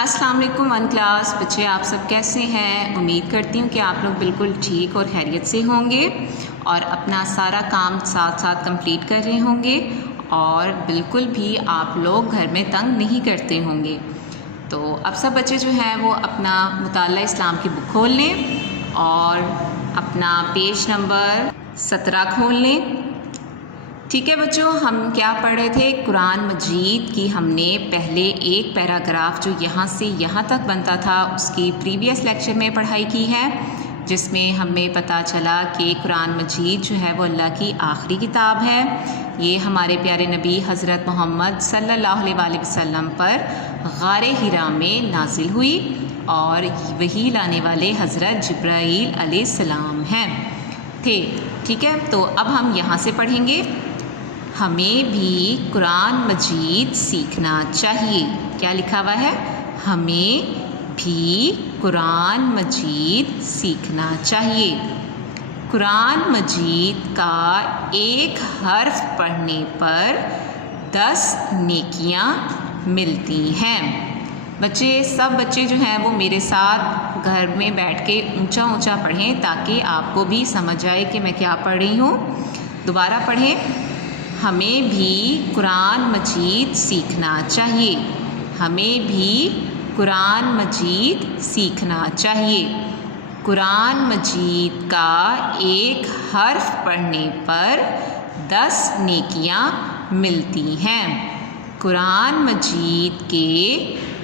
अस्सलाम वालेकुम one class बच्चे, आप सब कैसे हैं। उम्मीद करती हूँ कि आप लोग बिल्कुल ठीक और खैरियत से होंगे और अपना सारा काम साथ साथ कंप्लीट कर रहे होंगे और बिल्कुल भी आप लोग घर में तंग नहीं करते होंगे। तो अब सब बच्चे जो हैं वो अपना मुताल्ला इस्लाम की बुक खोल लें और अपना पेज नंबर 17 खोल लें। ठीक है बच्चों, हम क्या पढ़ रहे थे, कुरान मजीद की हमने पहले एक पैराग्राफ जो यहाँ से यहाँ तक बनता था उसकी प्रीवियस लेक्चर में पढ़ाई की है, जिसमें हमें पता चला कि कुरान मजीद जो है वो अल्लाह की आखिरी किताब है। ये हमारे प्यारे नबी हज़रत मोहम्मद सल्लल्लाहु अलैहि वसल्लम पर गारे हिरा में नाजिल हुई और वही लाने वाले हज़रत जिब्राईल अलैहिस्सलाम हैं थे। ठीक है, तो अब हम यहाँ से पढ़ेंगे। हमें भी कुरान मजीद सीखना चाहिए। क्या लिखा हुआ है? हमें भी कुरान मजीद सीखना चाहिए। कुरान मजीद का एक हर्फ पढ़ने पर 10 नेकियां मिलती हैं। बच्चे, सब बच्चे जो हैं वो मेरे साथ घर में बैठ के ऊंचा ऊंचा पढ़ें ताकि आपको भी समझ आए कि मैं क्या पढ़ रही हूँ। दोबारा पढ़ें। हमें भी कुरान मजीद सीखना चाहिए। हमें भी कुरान मजीद सीखना चाहिए। कुरान मजीद का एक हर्फ पढ़ने पर 10 नेकियां मिलती हैं। कुरान मजीद के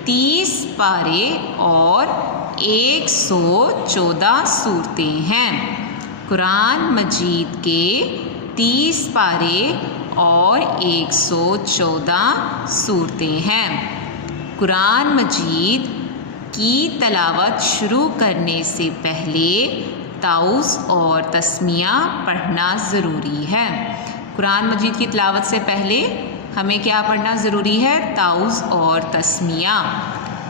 30 पारे और 114 सूरतें हैं। कुरान मजीद के 30 पारे और 114 सूरतें हैं। कुरान मजीद की तलावत शुरू करने से पहले ताउज़ और तस्मिया पढ़ना ज़रूरी है। कुरान मजीद की तलावत से पहले हमें क्या पढ़ना ज़रूरी है? ताउज़ और तस्मिया।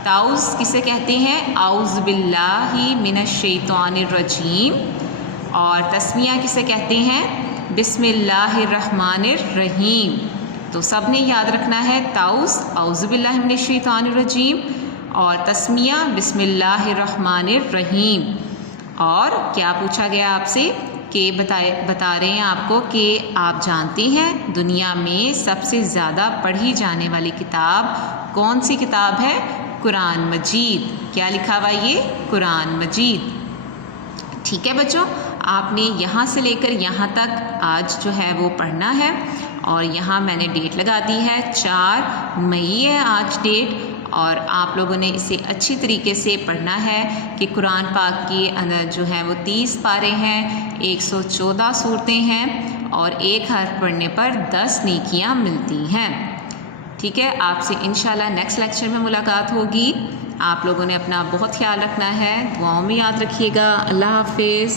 ताउज़ किसे कहते हैं? औज़ु बिल्लाहि मिनश शैतानिर रजीम। और तस्मिया किसे कहते हैं? बिस्मिल्लाहिर रहमानिर रहीम। तो सब ने याद रखना है, ताउज़ औज़ु बिल्लाहि मिनश शैतानिर रजीम और तस्मिया बिस्मिल्लाहिर रहमानिर रहीम। और क्या पूछा गया आपसे कि बता रहे हैं आपको कि आप जानते हैं दुनिया में सबसे ज़्यादा पढ़ी जाने वाली किताब कौन सी किताब है? कुरान मजीद। क्या लिखा हुआ ये? कुरान मजीद। ठीक है बच्चों, आपने यहाँ से लेकर यहाँ तक आज जो है वो पढ़ना है और यहाँ मैंने डेट लगा दी है, 4 मई है आज डेट। और आप लोगों ने इसे अच्छी तरीके से पढ़ना है कि कुरान पाक की अंदर जो है वो 30 पारे हैं, 114 सूरतें हैं और एक हर्फ पढ़ने पर 10 नेकियां मिलती हैं। ठीक है, आपसे इंशाल्लाह नेक्स्ट लेक्चर में मुलाकात होगी। आप लोगों ने अपना बहुत ख्याल रखना है, दुआओं में याद रखिएगा। अल्लाह हाफिज़।